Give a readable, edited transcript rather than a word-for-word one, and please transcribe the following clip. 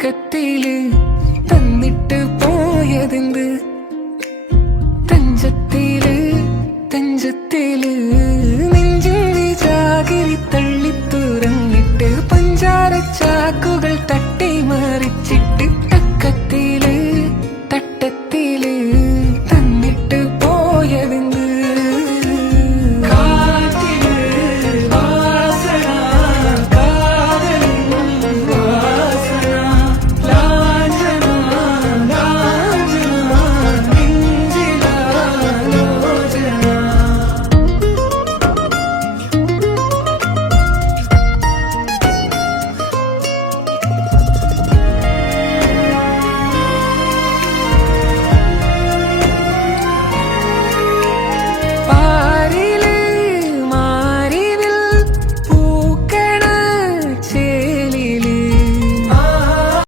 തക്കത്തില് തന്നിട്ട് പോയതെന്ത് തഞ്ചത്തില് നെഞ്ചിന്റെ ജാഗിരി തള്ളി തുറന്നിട്ട് പഞ്ചാര ചാക്കുകൾ തട്ടി മറിച്ചിട്ട് തക്കത്തിൽ